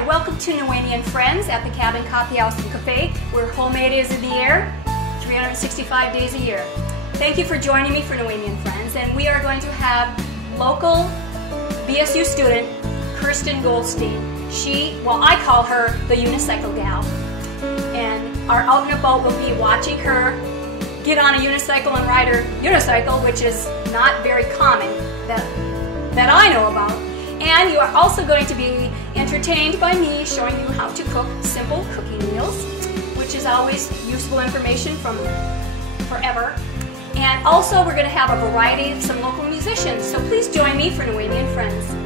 Hi, welcome to Noemi and Friends at the Cabin Coffee House and Cafe, where homemade is in the air 365 days a year. Thank you for joining me for Noemi and Friends, and we are going to have local BSU student Kirsten Goldstein. I call her the unicycle gal, and our out and about will be watching her get on a unicycle and ride her unicycle, which is not very common that I know about. And you are also going to be entertained by me showing you how to cook simple cooking meals, which is always useful information from forever. And also we're going to have a variety of some local musicians, so please join me for Noemi and Friends.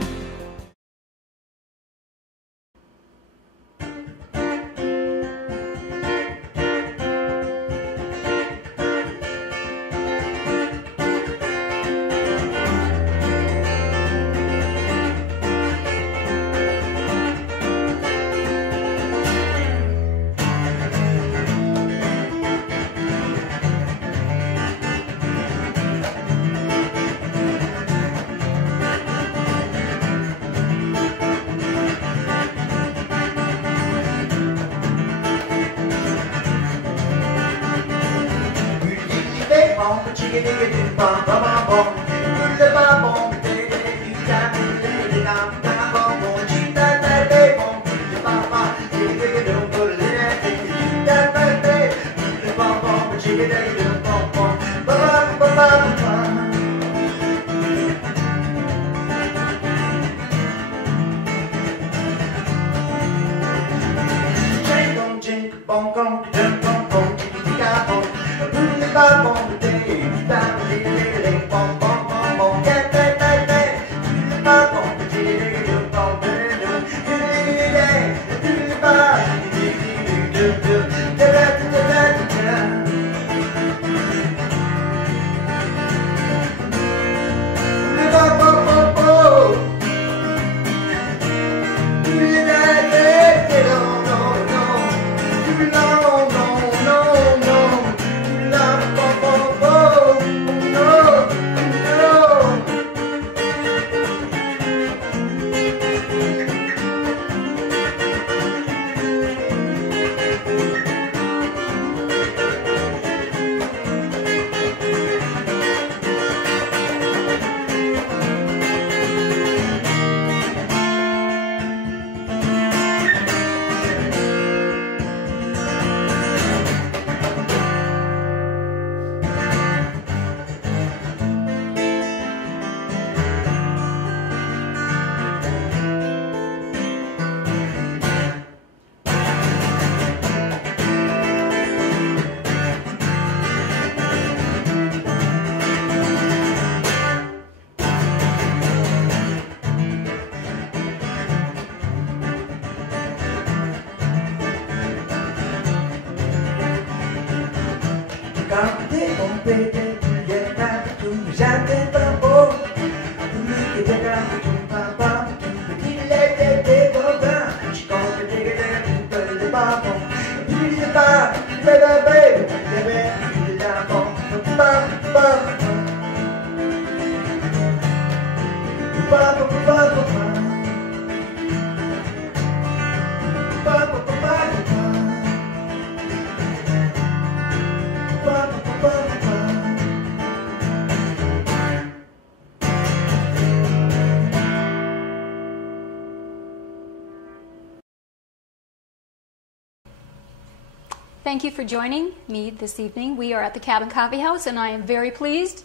Thank you for joining me this evening. We are at the Cabin Coffee House, and I am very pleased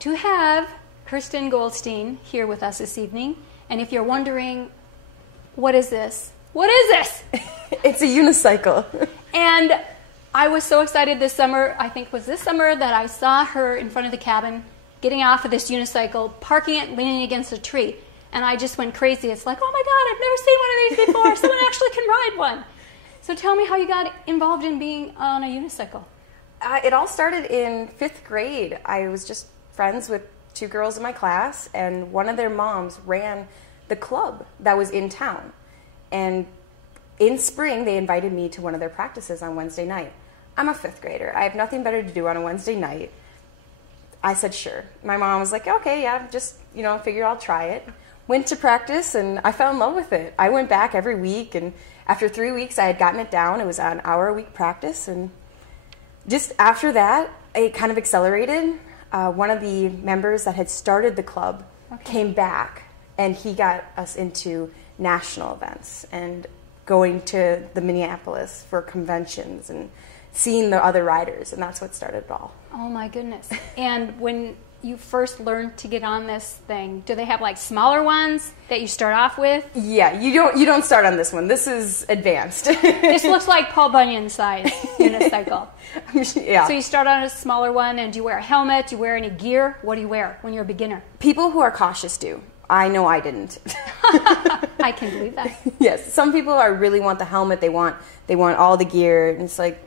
to have Kirsten Goldstein here with us this evening. And if you're wondering, what is this? What is this? It's a unicycle. And I was so excited this summer, I think it was this summer, that I saw her in front of the cabin getting off of this unicycle, parking it, leaning against a tree. And I just went crazy. It's like, oh my God, I've never seen one of these before. Someone actually can ride one. So tell me how you got involved in being on a unicycle. It all started in 5th grade. I was just friends with 2 girls in my class, and one of their moms ran the club that was in town. And in spring, they invited me to one of their practices on Wednesday night. I'm a 5th grader. I have nothing better to do on a Wednesday night. I said, sure. My mom was like, okay, yeah, just, figure I'll try it. went to practice, and I fell in love with it. I went back every week, and after 3 weeks, I had gotten it down. It was an hour-a-week practice, and just after that, it kind of accelerated. One of the members that had started the club came back, and he got us into national events and going to the Minneapolis for conventions and seeing the other riders, and that's what started it all. Oh my goodness. And when you first learned to get on this thing, do they have like smaller ones that you start off with? Yeah, you don't start on this one. This is advanced. This looks like Paul Bunyan size unicycle. Yeah. So you start on a smaller one, and do you wear a helmet? Do you wear any gear? What do you wear when you're a beginner? People who are cautious do. I know I didn't. I can believe that. Yes, some people really want the helmet. They want all the gear, and it's like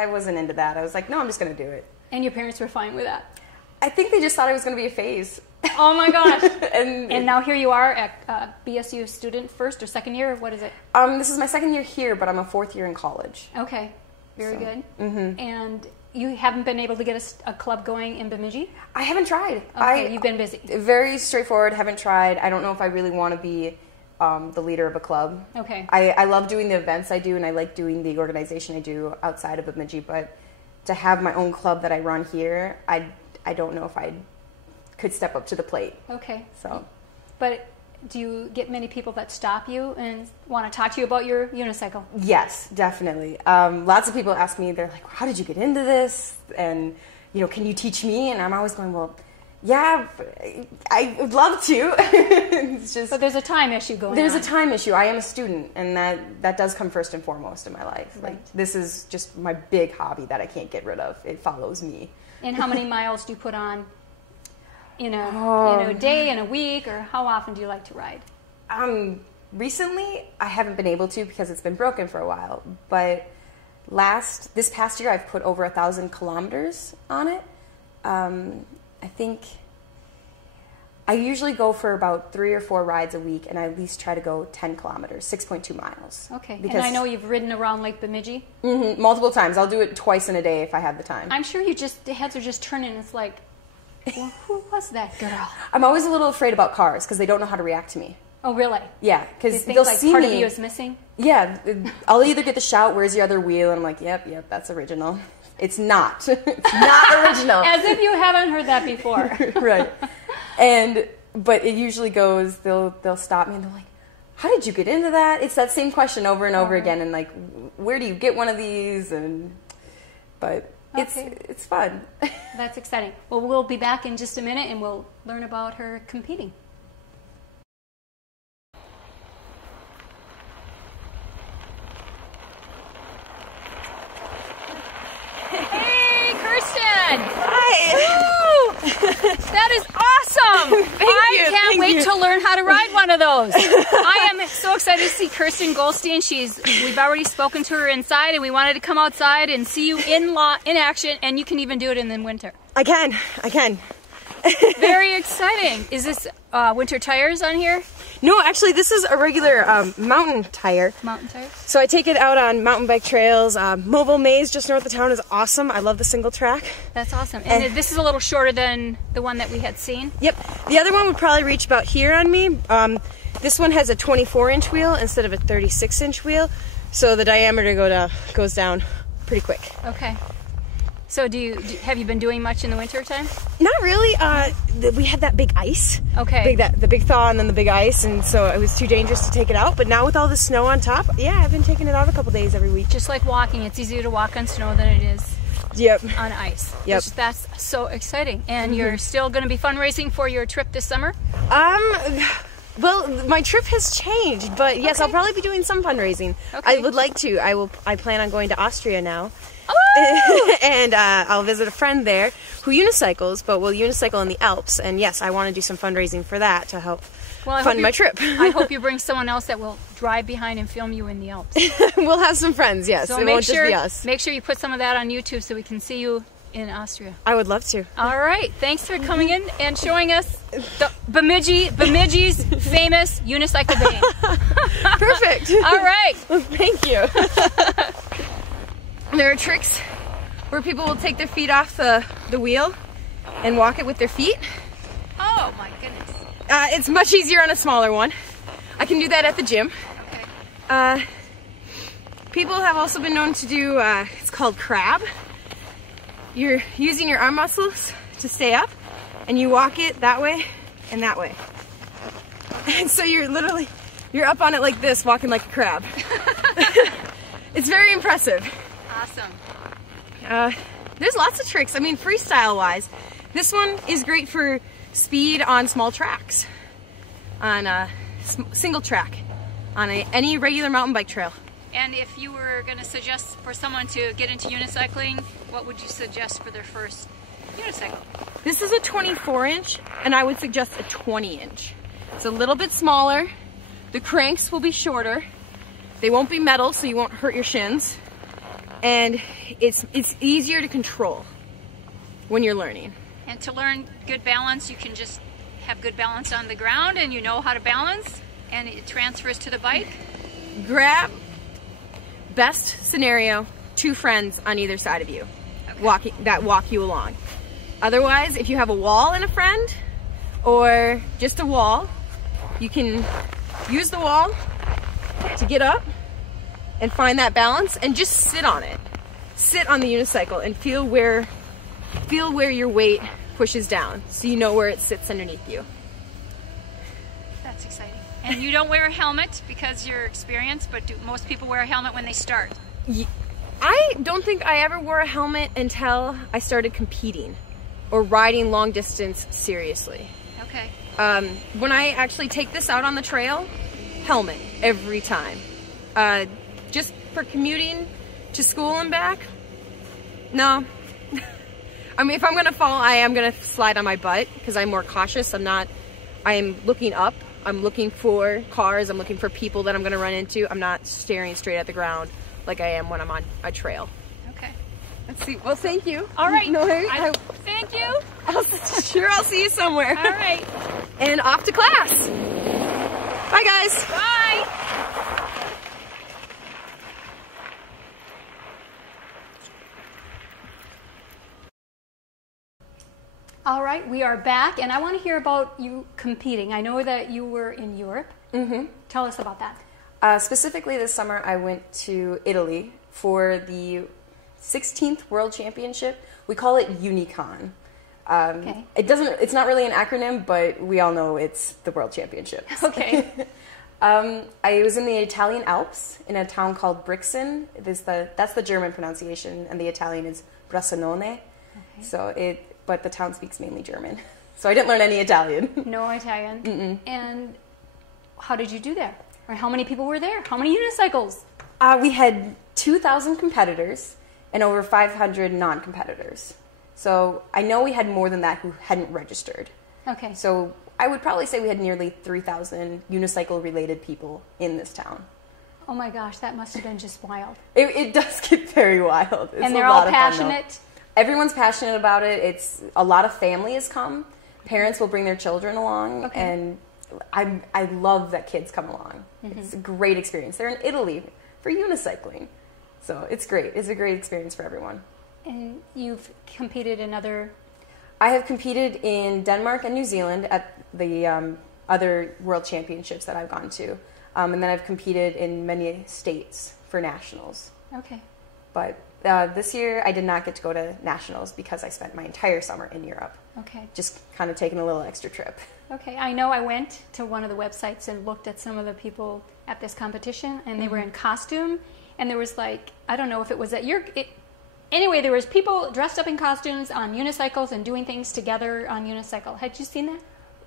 I wasn't into that. I was like, no, I'm just going to do it. And your parents were fine with that? I think they just thought it was going to be a phase. Oh my gosh! and now here you are at BSU student, first or second year. What is it? This is my second year here, but I'm a fourth year in college. Okay, very good. Mm-hmm. And you haven't been able to get a club going in Bemidji? I haven't tried. Okay, you've been busy. Very straightforward. Haven't tried. I don't know if I really want to be the leader of a club. Okay. I love doing the events I do, and I like doing the organization I do outside of Bemidji, but to have my own club that I run here, I don't know if I could step up to the plate. Okay. So, but do you get many people that stop you and want to talk to you about your unicycle? Yes, definitely. Lots of people ask me, they're like, how did you get into this? And, can you teach me? And I'm always going, well, yeah, I would love to. It's just, but there's a time issue going on. There's a time issue. I am a student, and that does come first and foremost in my life. Right. Like, this is just my big hobby that I can't get rid of. It follows me. And how many miles do you put on in a day, in a week, or how often do you like to ride? Recently, I haven't been able to because it's been broken for a while. But this past year, I've put over 1,000 kilometers on it. I think I usually go for about 3 or 4 rides a week, and I at least try to go 10 kilometers, 6.2 miles. Okay, and I know you've ridden around Lake Bemidji. Mm-hmm, multiple times. I'll do it twice in a day if I have the time. I'm sure the heads are just turning. It's like, well, who was that girl? I'm always a little afraid about cars because they don't know how to react to me. Oh, really? Yeah, because they'll like see part of you is missing? Yeah, I'll either get the shout, where's your other wheel? And I'm like, yep, that's original. It's not. It's not original. As if you haven't heard that before. Right. But it usually goes, they'll stop me and they're like, how did you get into that? It's that same question over and over again, and like, where do you get one of these? But it's fun. That's exciting. Well, we'll be back in just a minute, and we'll learn about her competing. Hey, Kirsten! Hi! That is awesome! I can't wait to learn how to ride one of those. I am so excited to see Kirsten Goldstein. We've already spoken to her inside, and we wanted to come outside and see you in action, and you can even do it in the winter. I can. Very exciting. Is this winter tires on here? No, actually, this is a regular mountain tire. Mountain tires? So I take it out on mountain bike trails. Mobile Maze just north of town is awesome. I love the single track. That's awesome. And this is a little shorter than the one that we had seen? Yep. The other one would probably reach about here on me. This one has a 24-inch wheel instead of a 36-inch wheel. So the diameter goes down pretty quick. Okay. So have you been doing much in the winter time? Not really. We had that big ice. Okay. The big thaw and then the big ice, and so it was too dangerous to take it out. But now with all the snow on top, yeah, I've been taking it out a couple days every week. Just like walking, it's easier to walk on snow than it is on ice. Yep. That's so exciting. And you're still going to be fundraising for your trip this summer? Well, my trip has changed, but yes, I'll probably be doing some fundraising. Okay. I would like to. I plan on going to Austria now. Oh! And I'll visit a friend there who unicycles, but will unicycle in the Alps. And yes, I want to do some fundraising for that to help fund my trip. I hope you bring someone else that will drive behind and film you in the Alps. We'll have some friends, yes. So it won't just be us. Make sure you put some of that on YouTube so we can see you in Austria. I would love to. All right. Thanks for coming in and showing us the Bemidji's famous unicycle bane. Perfect. All right. Well, thank you. There are tricks where people will take their feet off the wheel and walk it with their feet. Oh my goodness. It's much easier on a smaller one. I can do that at the gym. Okay. People have also been known to do, it's called crab. You're using your arm muscles to stay up, and you walk it that way and that way. And so you're up on it like this, walking like a crab. It's very impressive. Awesome. There's lots of tricks. I mean, freestyle-wise, this one is great for speed on small tracks, on a single track, on any regular mountain bike trail. And if you were going to suggest for someone to get into unicycling, what would you suggest for their first unicycle? This is a 24-inch, and I would suggest a 20-inch. It's a little bit smaller. The cranks will be shorter. They won't be metal, so you won't hurt your shins. And it's easier to control when you're learning. And to learn good balance, you can just have good balance on the ground and you know how to balance, and it transfers to the bike. Grab, best scenario, 2 friends on either side of you, Okay. walk you along. Otherwise, if you have a wall and a friend, or just a wall, you can use the wall to get up and find that balance and just sit on it. Sit on the unicycle and feel where your weight pushes down, so you know where it sits underneath you. That's exciting. And you don't wear a helmet because you're experienced, but do most people wear a helmet when they start? I don't think I ever wore a helmet until I started competing or riding long distance seriously. Okay. When I actually take this out on the trail, helmet every time. Just for commuting to school and back, no. I mean, if I'm gonna fall, I am gonna slide on my butt because I'm more cautious. I am looking up. I'm looking for cars. I'm looking for people that I'm gonna run into. I'm not staring straight at the ground like I am when I'm on a trail. Okay. Let's see. Well, thank you. All right. No, thank you. I'll see you somewhere. All right. And off to class. Bye, guys. Bye. All right, we are back, and I want to hear about you competing. I know that you were in Europe. Mm-hmm. Tell us about that. Specifically this summer, I went to Italy for the 16th World Championship. We call it Unicon. Okay. It's not really an acronym, but we all know it's the World Championships. Okay. I was in the Italian Alps in a town called Brixen. That's the German pronunciation, and the Italian is Brassanone. Okay. But the town speaks mainly German. So I didn't learn any Italian. No Italian. Mm-mm. And how did you do there? Or how many people were there? How many unicycles? We had 2,000 competitors and over 500 non-competitors. So I know we had more than that who hadn't registered. Okay. So I would probably say we had nearly 3,000 unicycle-related people in this town. Oh my gosh, that must have been just wild. It does get very wild. It's and they're a lot all of fun, passionate? though. Everyone's passionate about it. It's a lot of families come. Parents will bring their children along, okay. And I love that kids come along. Mm-hmm. It's a great experience. They're in Italy for unicycling, so it's great. It's a great experience for everyone. And you've competed in other... I have competed in Denmark and New Zealand at the other world championships that I've gone to, and then I've competed in many states for nationals. Okay. But this year, I did not get to go to nationals because I spent my entire summer in Europe. Okay. Just kind of taking a little extra trip. Okay. I know I went to one of the websites and looked at some of the people at this competition, and they were in costume, and there was like, I don't know if it was at your... Anyway, there was people dressed up in costumes on unicycles and doing things together on unicycle. Had you seen that?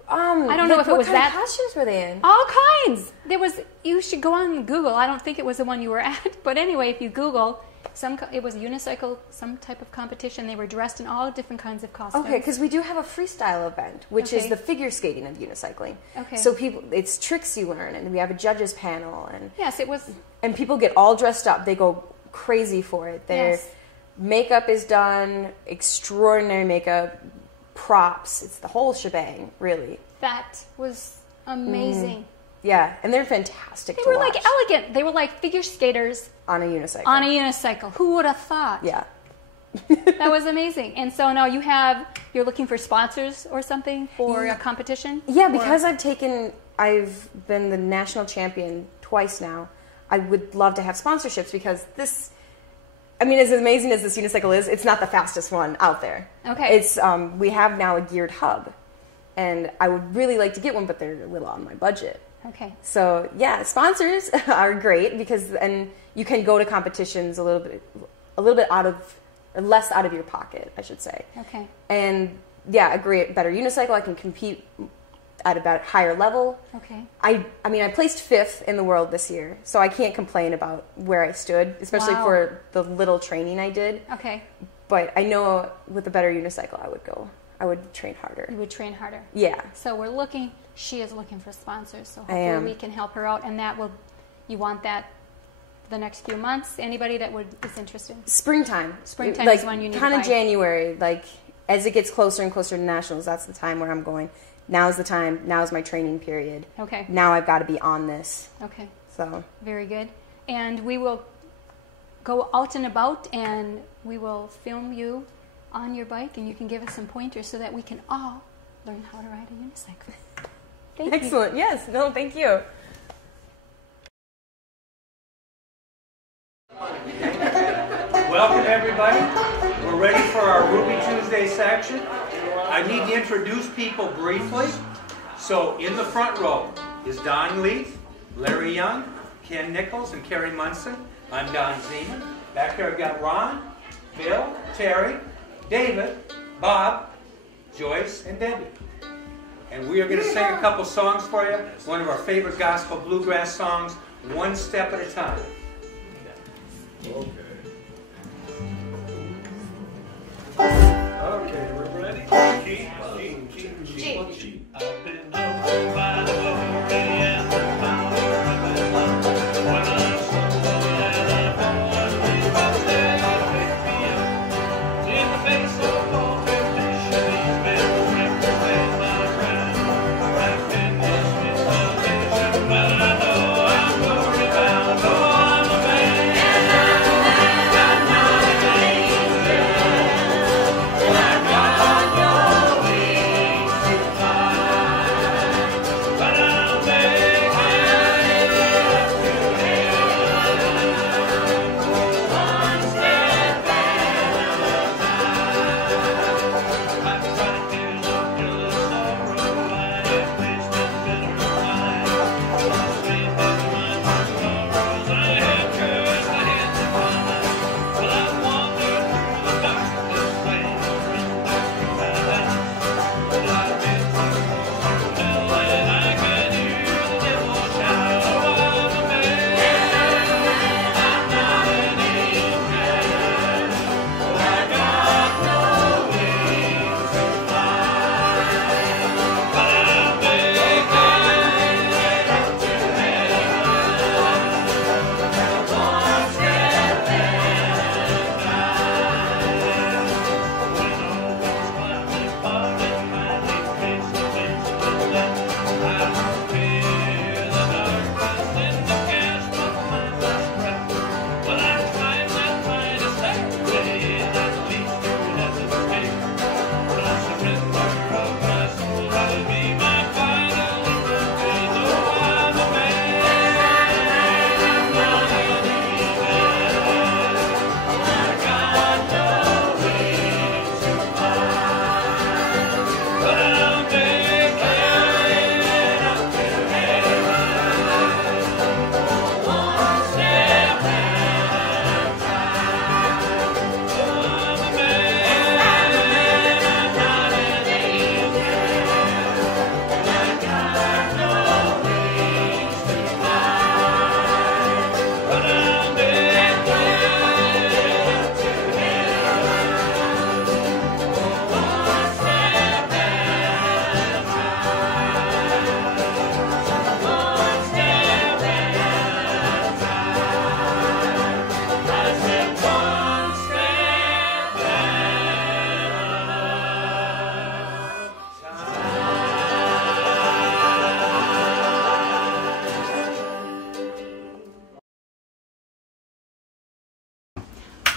I don't know if it was that. What kind of costumes were they in? All kinds. There was... You should go on Google. I don't think it was the one you were at, but anyway, if you Google... it was a unicycle, some type of competition. They were dressed in all different kinds of costumes. Okay, because we do have a freestyle event, which is the figure skating of unicycling. Okay. So it's tricks you learn, and we have a judges panel, and yes, it was. And people get all dressed up. They go crazy for it. Their makeup is done, extraordinary makeup, props. It's the whole shebang, really. That was amazing. Yeah, and they're fantastic to watch. They were like elegant. They were like figure skaters on a unicycle. On a unicycle. Who would have thought? Yeah. That was amazing. And so now you're looking for sponsors or something for a competition? Yeah, because I've been the national champion twice now. I would love to have sponsorships because as amazing as this unicycle is, it's not the fastest one out there. Okay. We have now a geared hub, and I would really like to get one, but they're a little on my budget. Okay. So yeah, sponsors are great and you can go to competitions a little bit less out of your pocket, I should say. Okay. And yeah, better unicycle. I can compete at a higher level. Okay. I placed 5th in the world this year, so I can't complain about where I stood, especially for the little training I did. Okay. But I know with a better unicycle, I would train harder. You would train harder. Yeah. So she is looking for sponsors, so I hopefully we can help her out, and you want that the next few months? Anybody that is interested? Springtime. Springtime is when you need to kind of buy. January, as it gets closer and closer to nationals, that's the time where I'm going. Now's the time. Now's my training period. Okay. Now I've got to be on this. Okay. So. Very good. And we will go out and about, and we will film you on your bike, and you can give us some pointers so that we can all learn how to ride a unicycle. Thank you. Excellent. Yes. No, thank you. Welcome, everybody. We're ready for our Ruby Tuesday section. I need to introduce people briefly. So in the front row is Don Leith, Larry Young, Ken Nichols, and Kerry Munson. I'm Don Zeman. Back here I've got Ron, Bill, Terry, David, Bob, Joyce, and Debbie. And we are going to sing a couple songs for you. One of our favorite gospel bluegrass songs, One Step at a Time. Okay, we're ready. G. I've been over by the glory and the power of His love. When I stumble and I fall, He's there to pick me up. In the face of all temptation, He's been stripped away my pride. Wrapped in His sweet salvation, but I know I'm glory bound. Oh, I'm a man. Got my angels there. And I got no way.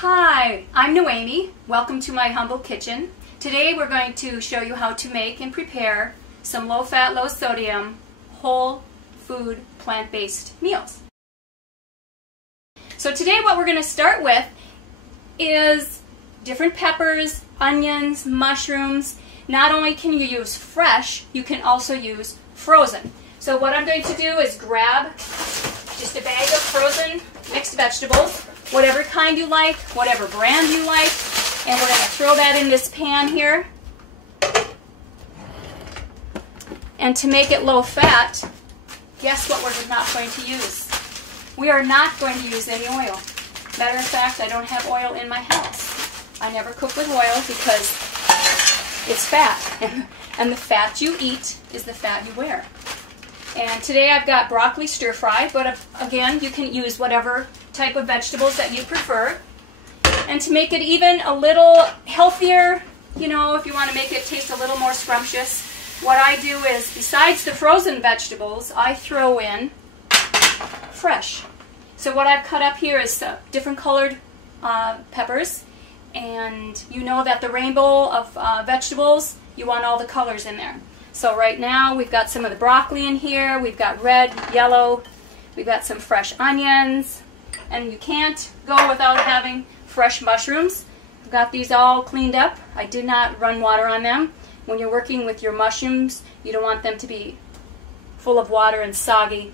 Hi, I'm Noemi. Welcome to my humble kitchen. Today we're going to show you how to make and prepare some low-fat, low-sodium, whole food, plant-based meals. So today what we're going to start with is different peppers, onions, mushrooms. Not only can you use fresh, you can also use frozen. So what I'm going to do is grab just a bag of frozen mixed vegetables, whatever kind you like, whatever brand you like, and we're going to throw that in this pan here. And to make it low fat, guess what we're not going to use? We are not going to use any oil. Matter of fact, I don't have oil in my house. I never cook with oil because it's fat. And the fat you eat is the fat you wear. And today I've got broccoli stir fry, but again, you can use whatever type of vegetables that you prefer. And to make it even a little healthier, you know, if you want to make it taste a little more scrumptious, what I do is, besides the frozen vegetables, I throw in fresh. So what I've cut up here is different colored peppers, and you know that the rainbow of vegetables, you want all the colors in there. So right now we've got some of the broccoli in here, we've got red, yellow, we've got some fresh onions, and you can't go without having fresh mushrooms. I've got these all cleaned up. I did not run water on them. When you're working with your mushrooms, you don't want them to be full of water and soggy,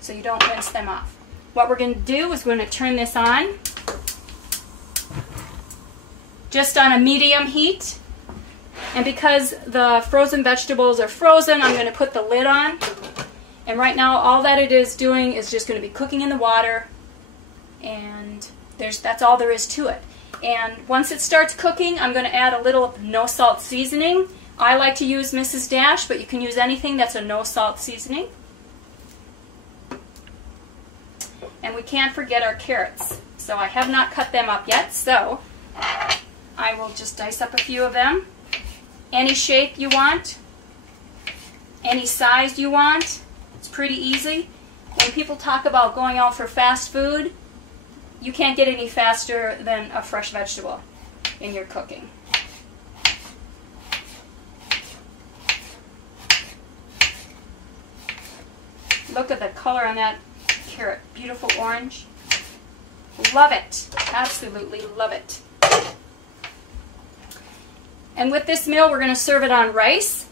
so you don't rinse them off. What we're going to do is we're going to turn this on, just on a medium heat. And because the frozen vegetables are frozen, I'm going to put the lid on. And right now, all that it is doing is just going to be cooking in the water. And that's all there is to it. And once it starts cooking, I'm going to add a little no salt seasoning. I like to use Mrs. Dash, but you can use anything that's a no salt seasoning. And we can't forget our carrots. So I have not cut them up yet, so I will just dice up a few of them. Any shape you want, any size you want. It's pretty easy. When people talk about going out for fast food, you can't get any faster than a fresh vegetable in your cooking. Look at the color on that carrot. Beautiful orange. Love it. Absolutely love it. And with this meal, we're going to serve it on rice.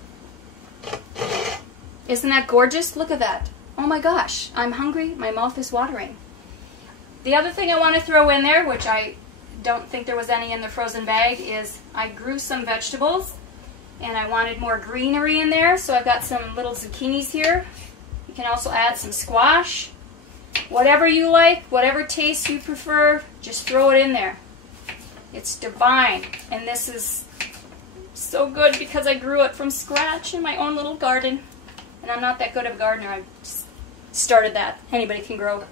Isn't that gorgeous? Look at that. Oh my gosh, I'm hungry. My mouth is watering. The other thing I want to throw in there, which I don't think there was any in the frozen bag, is I grew some vegetables and I wanted more greenery in there, so I've got some little zucchinis here. You can also add some squash. Whatever you like, whatever taste you prefer, just throw it in there. It's divine. And this is so good because I grew it from scratch in my own little garden. And I'm not that good of a gardener. I just started that. Anybody can grow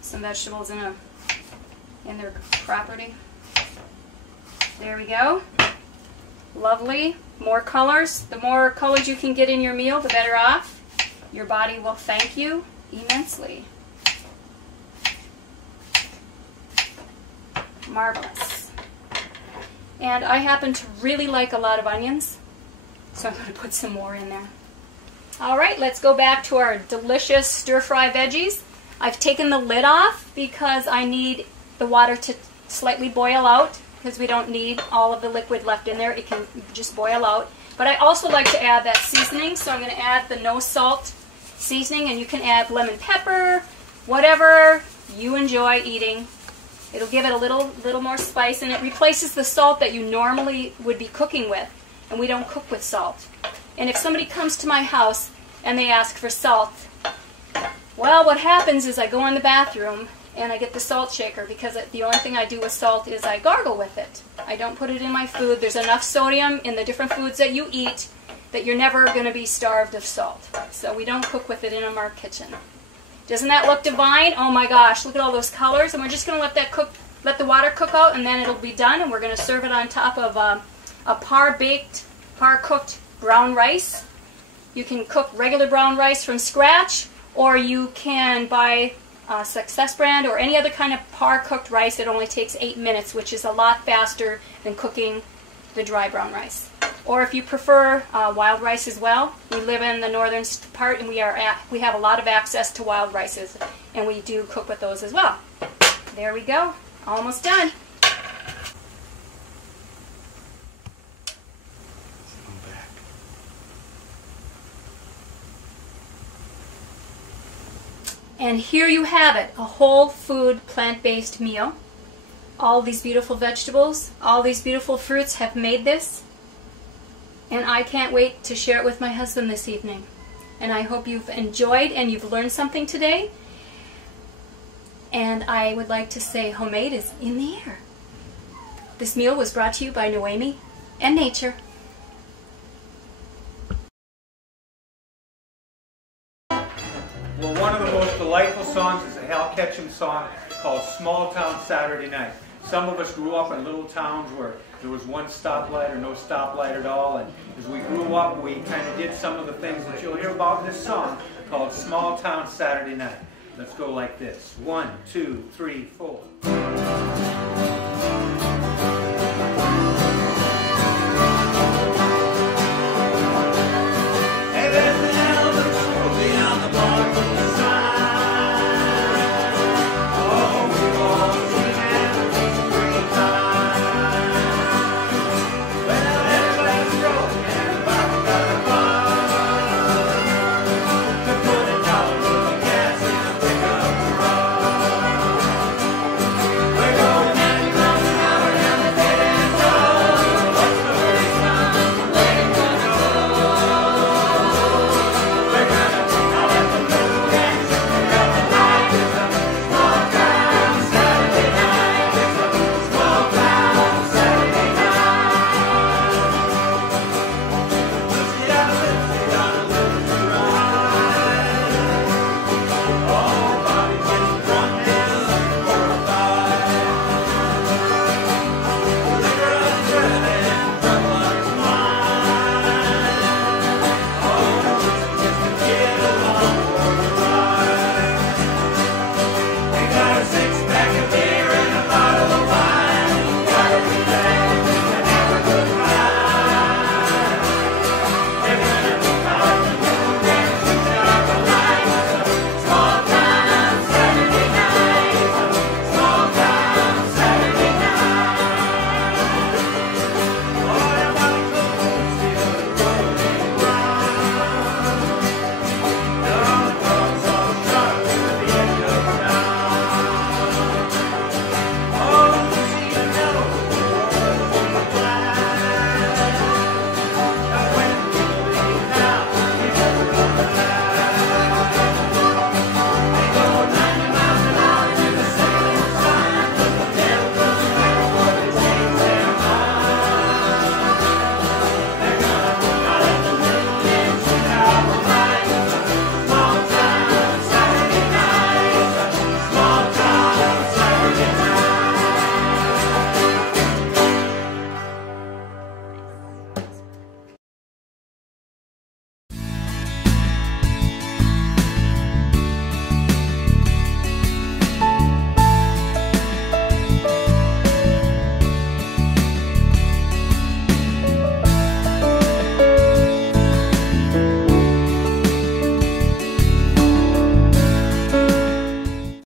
some vegetables in their property. There we go. Lovely. More colors. The more colors you can get in your meal, the better off. Your body will thank you immensely. Marvelous. And I happen to really like a lot of onions, so I'm going to put some more in there. Alright, let's go back to our delicious stir-fry veggies. I've taken the lid off because I need the water to slightly boil out, because we don't need all of the liquid left in there. It can just boil out. But I also like to add that seasoning, so I'm going to add the no salt seasoning, and you can add lemon pepper, whatever you enjoy eating. It'll give it a little more spice, and it replaces the salt that you normally would be cooking with, and we don't cook with salt. And if somebody comes to my house and they ask for salt, well, what happens is I go in the bathroom and I get the salt shaker, because the only thing I do with salt is I gargle with it. I don't put it in my food. There's enough sodium in the different foods that you eat that you're never going to be starved of salt. So we don't cook with it in our kitchen. Doesn't that look divine? Oh my gosh, look at all those colors. And we're just going to let the water cook out, and then it'll be done, and we're going to serve it on top of a par-baked, par-cooked brown rice. You can cook regular brown rice from scratch, or you can buy Success brand or any other kind of par-cooked rice, it only takes 8 minutes, which is a lot faster than cooking the dry brown rice. Or if you prefer wild rice as well, we live in the northern part and we have a lot of access to wild rices, and we do cook with those as well. There we go, almost done. And here you have it, a whole food plant-based meal. All these beautiful vegetables, all these beautiful fruits have made this. And I can't wait to share it with my husband this evening. And I hope you've enjoyed and you've learned something today. And I would like to say homemade is in the air. This meal was brought to you by Noemi and Nature. Well, one of the most delightful songs is a Hal Ketchum song called Small Town Saturday Night. Some of us grew up in little towns where there was one stoplight or no stoplight at all, and as we grew up, we kind of did some of the things that you'll hear about in this song called Small Town Saturday Night. Let's go like this. 1, 2, 3, 4.